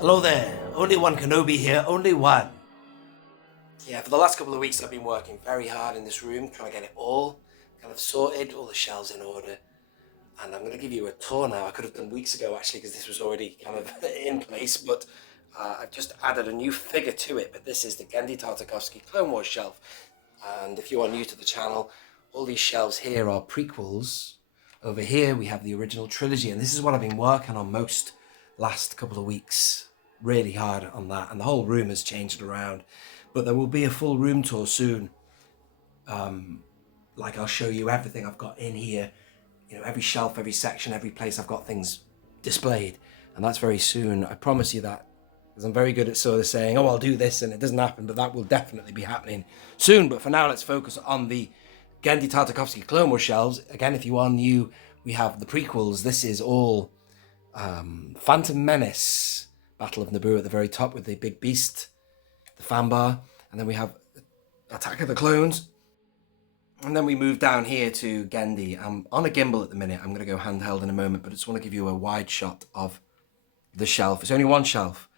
Hello there, Only One Kenobi here, only one. Yeah, for the last couple of weeks I've been working very hard in this room, trying to get it all kind of sorted, all the shelves in order. And I'm going to give you a tour now. I could have done weeks ago actually, because this was already kind of in place, but I've just added a new figure to it. But this is the Genndy Tartakovsky Clone Wars shelf. And if you are new to the channel, all these shelves here are prequels. Over here we have the original trilogy, and this is what I've been working on most last couple of weeks. Really hard on that, and the whole room has changed around, but there will be a full room tour soon. Like I'll show you everything I've got in here, you know, every shelf, every section, every place I've got things displayed, and that's very soon. I promise you that, because I'm very good at sort of saying, oh, I'll do this, and it doesn't happen, but that will definitely be happening soon. But for now, let's focus on the Genndy Tartakovsky Clone Wars shelves. Again, if you are new, we have the prequels. This is all Phantom Menace, Battle of Naboo at the very top with the big beast, the fan bar, and then we have Attack of the Clones, and then we move down here to Genndy. I'm on a gimbal at the minute. I'm going to go handheld in a moment, but I just want to give you a wide shot of the shelf. It's only one shelf,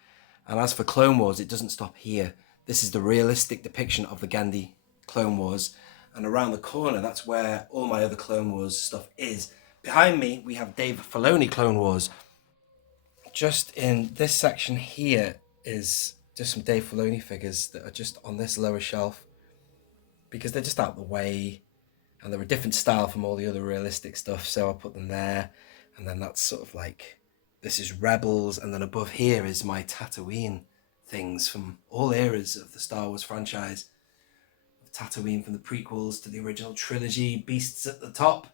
and as for Clone Wars, it doesn't stop here. This is the realistic depiction of the Genndy Clone Wars, and around the corner, that's where all my other Clone Wars stuff is. Behind me, we have Dave Filoni Clone Wars. Just in this section here is just some Dave Filoni figures that are just on this lower shelf because they're just out of the way, and they're a different style from all the other realistic stuff, so I'll put them there. And then that's sort of like, this is Rebels, and then above here is my Tatooine things from all eras of the Star Wars franchise. Tatooine from the prequels to the original trilogy, beasts at the top,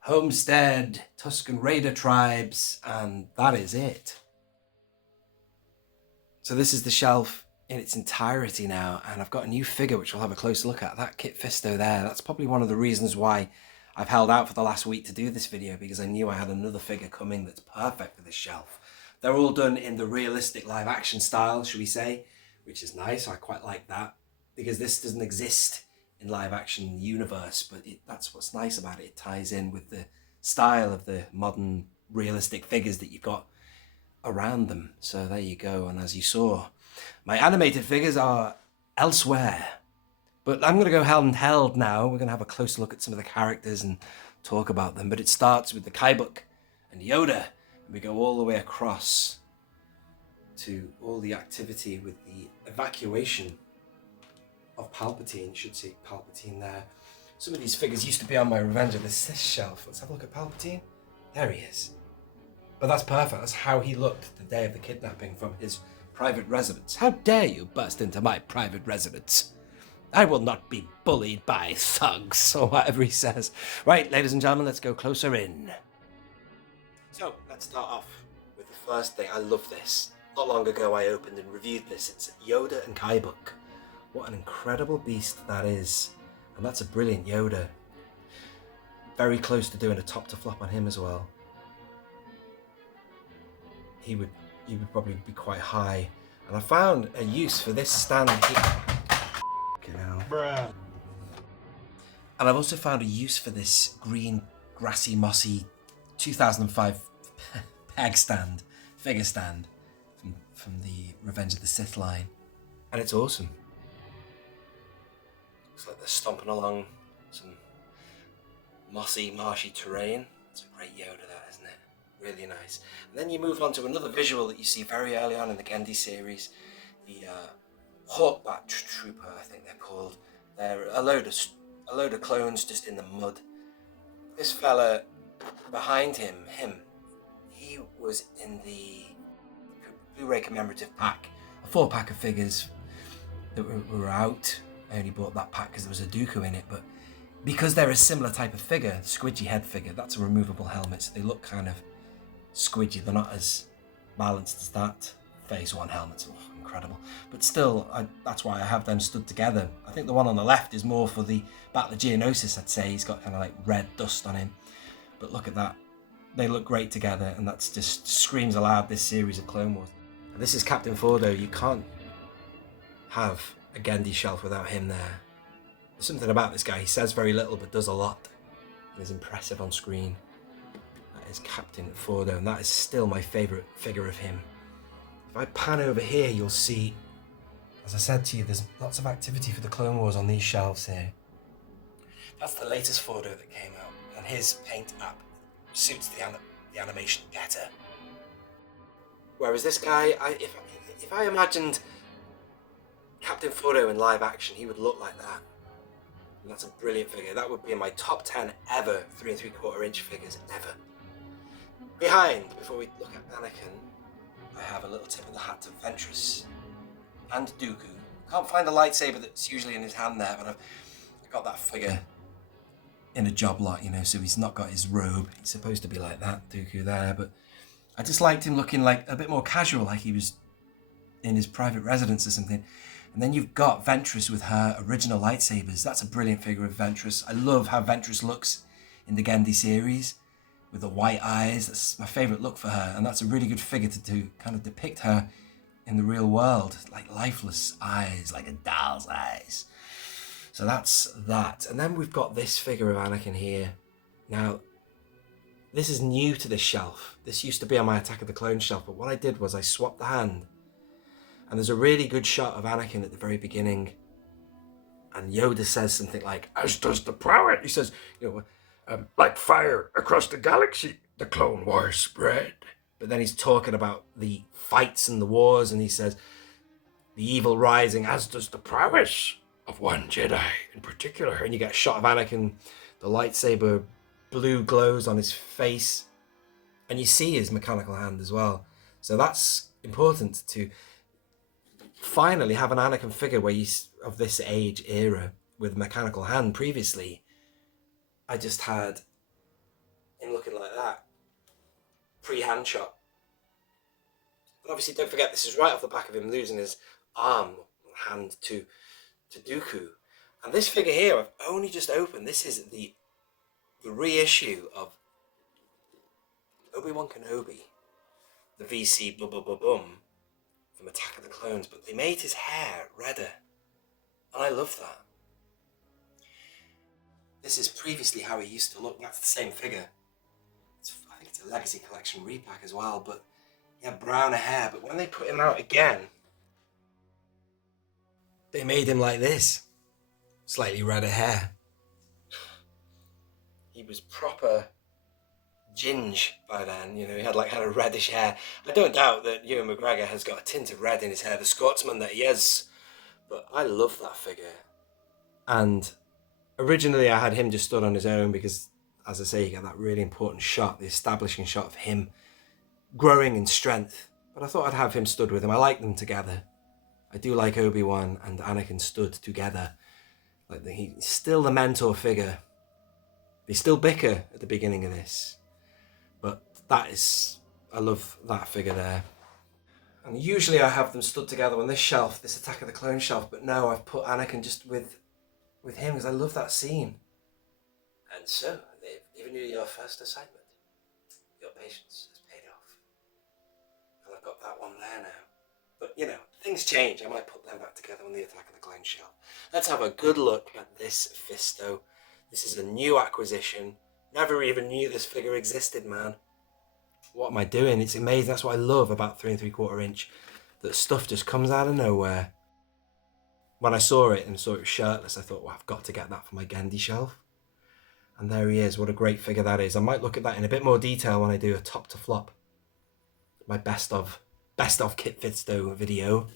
Homestead, Tusken Raider tribes, and that is it. So this is the shelf in its entirety now, and I've got a new figure which we'll have a closer look at. That Kit Fisto there, that's probably one of the reasons why I've held out for the last week to do this video, because I knew I had another figure coming that's perfect for this shelf. They're all done in the realistic live action style, should we say, which is nice. I quite like that, because this doesn't exist in live action universe, but that's what's nice about it. It ties in with the style of the modern realistic figures that you've got around them. So there you go. And as you saw, my animated figures are elsewhere, but I'm going to go handheld now. We're going to have a closer look at some of the characters and talk about them, but it starts with the Kybook and Yoda, and we go all the way across to all the activity with the evacuation of Palpatine. You should see Palpatine there. Some of these figures used to be on my Revenge of the Sith shelf. Let's have a look at Palpatine. There he is. But that's perfect. That's how he looked the day of the kidnapping from his private residence. How dare you burst into my private residence? I will not be bullied by thugs, or whatever he says. Right, ladies and gentlemen, let's go closer in. So, let's start off with the first thing. I love this. Not long ago I opened and reviewed this. It's Yoda and Kybook. What an incredible beast that is. And that's a brilliant Yoda. Very close to doing a top to flop on him as well. He would probably be quite high. And I found a use for this stand here. Bruh. And I've also found a use for this green, grassy, mossy 2005 peg stand, figure stand from the Revenge of the Sith line. And it's awesome. Looks like they're stomping along some mossy, marshy terrain. It's a great Yoda, that, isn't it? Really nice. And then you move on to another visual that you see very early on in the Genndy series. The Hawkbat Trooper, I think they're called. They're a load of clones just in the mud. This fella behind him, he was in the Blu-ray commemorative pack, a 4-pack of figures that were out. I only bought that pack because there was a Dooku in it, but because they're a similar type of figure, squidgy head figure, that's a removable helmet, so they look kind of squidgy. They're not as balanced as that Phase 1 helmets. Oh, incredible. But still, that's why I have them stood together. I think the one on the left is more for the Battle of Geonosis, I'd say. He's got kind of like red dust on him. But look at that. They look great together, and that's just screams aloud this series of Clone Wars. And this is Captain Fordo. You can't have a Genndy shelf without him there. There's something about this guy. He says very little but does a lot, and is impressive on screen. That is Captain Fordo, and that is still my favourite figure of him. If I pan over here, you'll see, as I said to you, there's lots of activity for the Clone Wars on these shelves here. That's the latest Fordo that came out, and his paint app suits the animation better. Whereas this guy, if I imagined Captain Fordo in live action, he would look like that. And that's a brilliant figure. That would be in my top 10 ever 3 3/4 inch figures ever. Behind, before we look at Anakin, I have a little tip of the hat to Ventress and Dooku. Can't find the lightsaber that's usually in his hand there, but I've got that figure in a job lot, you know, so he's not got his robe. He's supposed to be like that, Dooku there, but I just liked him looking like a bit more casual, like he was in his private residence or something. And then you've got Ventress with her original lightsabers. That's a brilliant figure of Ventress. I love how Ventress looks in the Genndy series with the white eyes. That's my favourite look for her. And that's a really good figure to kind of depict her in the real world. Like lifeless eyes, like a doll's eyes. So that's that. And then we've got this figure of Anakin here. Now, this is new to this shelf. This used to be on my Attack of the Clones shelf, but what I did was I swapped the hand. And there's a really good shot of Anakin at the very beginning. And Yoda says something like, "As does the prowess." He says, you know, "Like fire across the galaxy, the Clone Wars spread." But then he's talking about the fights and the wars, and he says, "The evil rising, as does the prowess of one Jedi in particular." And you get a shot of Anakin, the lightsaber blue glows on his face, and you see his mechanical hand as well. So that's important to finally have an Anakin figure where of this age era with mechanical hand. Previously, I just had him looking like that, pre-hand shot. But obviously, don't forget, this is right off the back of him losing his arm hand to Dooku. And this figure here, I've only just opened. This is the reissue of Obi-Wan Kenobi, the VC Boom from Attack of the Clones, but they made his hair redder, and I love that. This is previously how he used to look. That's the same figure. I think it's a Legacy Collection repack as well, but he had browner hair, but when they put him out again, they made him like this, slightly redder hair. He was proper ginge by then, you know, he had like kind of reddish hair. I don't doubt that Ewan McGregor has got a tint of red in his hair, the Scotsman that he is, but I love that figure. And originally I had him just stood on his own because, as I say, you get that really important shot, the establishing shot of him growing in strength, but I thought I'd have him stood with him. I like them together. I do like Obi-Wan and Anakin stood together. Like he's still the mentor figure. They still bicker at the beginning of this. But I love that figure there. And usually I have them stood together on this shelf, this Attack of the Clone shelf, but no, I've put Anakin just with him because I love that scene. And so, they've given you your first assignment. Your patience has paid off. And I've got that one there now. But, you know, things change. I might put them back together on the Attack of the Clone shelf. Let's have a good look at this Fisto. This is a new acquisition. Never even knew this figure existed, man. What am I doing? It's amazing. That's what I love about 3 3/4 inch. That stuff just comes out of nowhere. When I saw it and saw it was shirtless, I thought, well, I've got to get that for my Genndy shelf. And there he is. What a great figure that is. I might look at that in a bit more detail when I do a top to flop. My best of Kit Fisto video.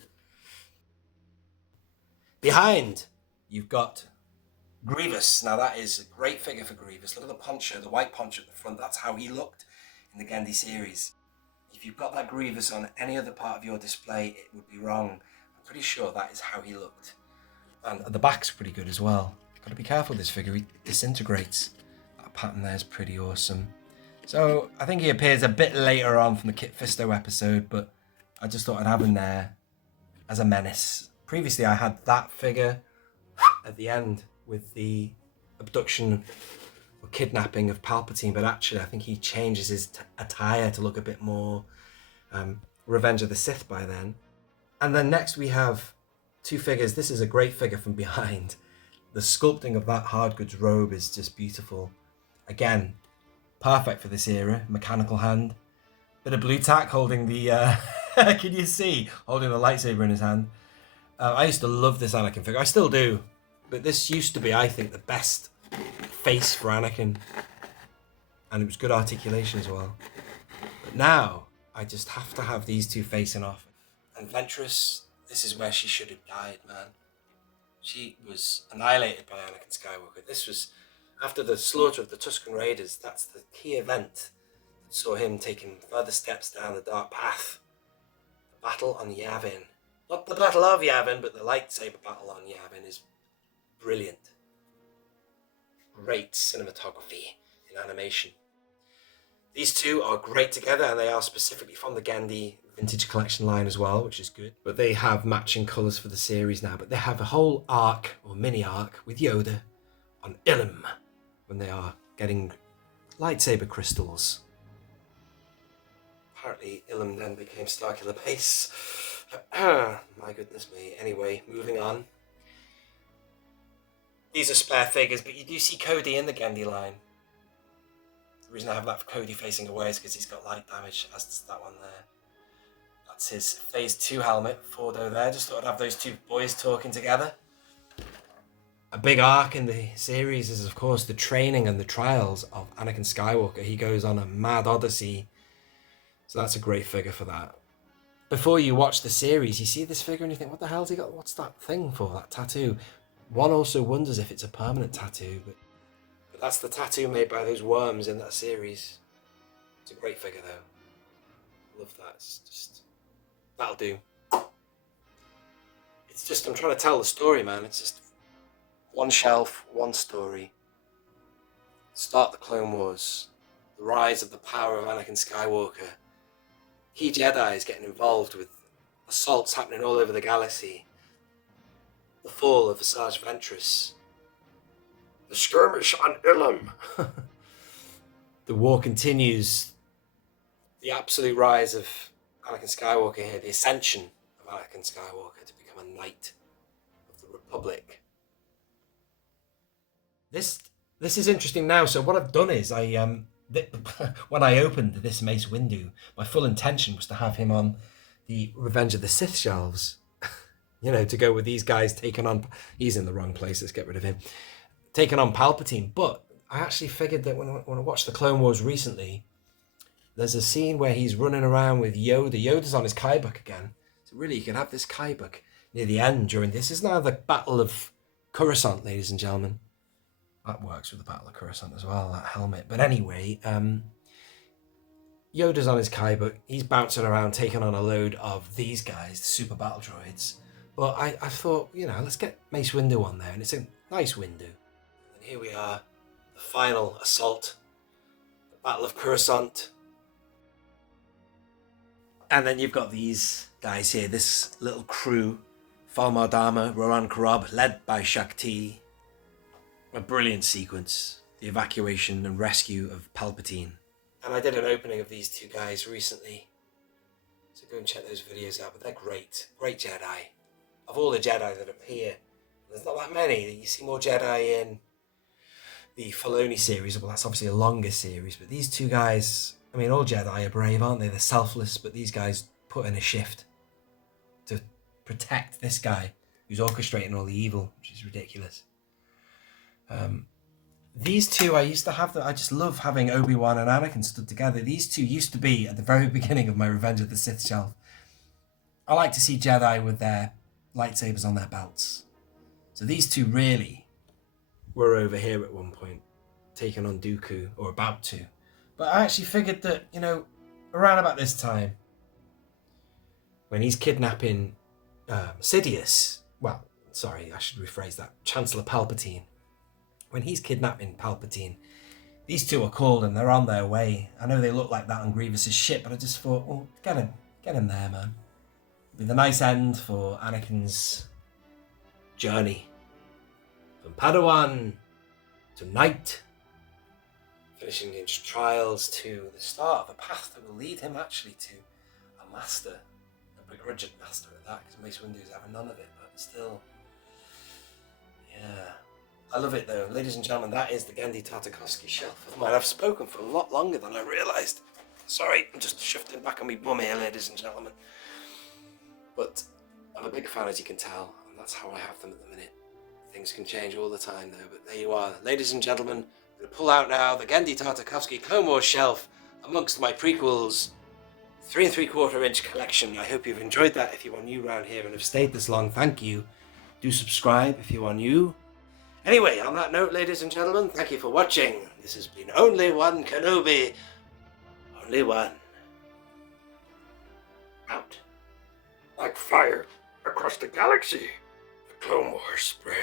Behind, you've got Grievous. Now that is a great figure for Grievous. Look at the poncho, the white poncho at the front. That's how he looked in the Genndy series. If you've got that Grievous on any other part of your display, it would be wrong. I'm pretty sure that is how he looked. And the back's pretty good as well. Got to be careful with this figure, he disintegrates. That pattern there is pretty awesome. So I think he appears a bit later on from the Kit Fisto episode, but I just thought I'd have him there as a menace. Previously I had that figure at the end with the abduction or kidnapping of Palpatine, but actually I think he changes his attire to look a bit more Revenge of the Sith by then. And then next we have two figures. This is a great figure from behind. The sculpting of that hard goods robe is just beautiful. Again, perfect for this era. Mechanical hand. Bit of blue tack holding the Can you see? Holding a lightsaber in his hand. I used to love this Anakin figure. I still do. But this used to be, I think, the best face for Anakin. And it was good articulation as well. But now, I just have to have these two facing off. And Ventress, this is where she should have died, man. She was annihilated by Anakin Skywalker. This was, after the slaughter of the Tusken Raiders, that's the key event that saw him taking further steps down the dark path. The battle on Yavin. Not the Battle of Yavin, but the lightsaber battle on Yavin is brilliant. Great cinematography in animation. These two are great together, and they are specifically from the Genndy Vintage Collection line as well, which is good. But they have matching colours for the series now. But they have a whole arc, or mini arc, with Yoda on Ilum, when they are getting lightsaber crystals. Apparently, Ilum then became Starkiller Base. My goodness me. Anyway, moving on. These are spare figures, but you do see Cody in the Genndy line. The reason I have that for Cody facing away is because he's got light damage, as does that one there. That's his Phase 2 helmet, Fordo there. Just thought I'd have those two boys talking together. A big arc in the series is, of course, the training and the trials of Anakin Skywalker. He goes on a mad odyssey. So that's a great figure for that. Before you watch the series, you see this figure and you think, what the hell's he got? What's that thing for, that tattoo? One also wonders if it's a permanent tattoo, but that's the tattoo made by those worms in that series. It's a great figure, though. Love that. It's just, that'll do. It's just, I'm trying to tell the story, man. It's just one shelf, one story. Start the Clone Wars. The rise of the power of Anakin Skywalker. Key Jedi is getting involved with assaults happening all over the galaxy. The fall of Asajj Ventress. The skirmish on Ilum. The war continues. The absolute rise of Anakin Skywalker here. The ascension of Anakin Skywalker to become a knight of the Republic. This is interesting now. So what I've done is when I opened this Mace Windu, my full intention was to have him on the Revenge of the Sith shelves. You know, to go with these guys taking on... He's in the wrong place, let's get rid of him. Taking on Palpatine. But I actually figured that when I watched the Clone Wars recently, there's a scene where he's running around with Yoda. Yoda's on his Kyber again. So really, you can have this Kyber near the end during... This is now the Battle of Coruscant, ladies and gentlemen. That works with the Battle of Coruscant as well, that helmet. But anyway, Yoda's on his Kyber. He's bouncing around, taking on a load of these guys, the super battle droids. But I thought, you know, let's get Mace Windu on there. And it's a nice Windu. And here we are, the final assault. The Battle of Coruscant. And then you've got these guys here, this little crew. Falmar Dharma, Roran Korob, led by Shakti. A brilliant sequence, the evacuation and rescue of Palpatine. And I did an opening of these two guys recently, so go and check those videos out, but they're great Jedi. Of all the Jedi that appear, there's not that many. You see more Jedi in the Filoni series, well that's obviously a longer series, but these two guys, I mean all Jedi are brave, aren't they? They're selfless, but these guys put in a shift to protect this guy who's orchestrating all the evil, which is ridiculous. These two, I used to have I just love having Obi-Wan and Anakin stood together. These two used to be at the very beginning of my Revenge of the Sith shelf. I like to see Jedi with their lightsabers on their belts. So these two really were over here at one point, taking on Dooku, or about to. But I actually figured that, you know, around about this time, when he's kidnapping Sidious, well, sorry, I should rephrase that, Chancellor Palpatine. When he's kidnapping Palpatine, these two are called and they're on their way. I know they look like that on Grievous's ship, but I just thought, well, get him there, man. It'll be the nice end for Anakin's journey from Padawan to Knight, finishing his trials to the start of a path that will lead him actually to a master, a begrudged master at that, because Mace Windu is having none of it, but still, yeah. I love it though. Ladies and gentlemen, that is the Genndy Tartakovsky shelf of mine. I've spoken for a lot longer than I realised. Sorry, I'm just shifting back on me bum here, ladies and gentlemen. But I'm a big fan, as you can tell, and that's how I have them at the minute. Things can change all the time, though, but there you are. Ladies and gentlemen, I'm going to pull out now the Genndy Tartakovsky Clone Wars shelf amongst my prequels 3 3/4 inch collection. I hope you've enjoyed that. If you are new around here and have stayed this long, thank you. Do subscribe if you are new. Anyway, on that note, ladies and gentlemen, thank you for watching. This has been Only One Kenobi. Only one. Out. Like fire across the galaxy, the Clone Wars spread.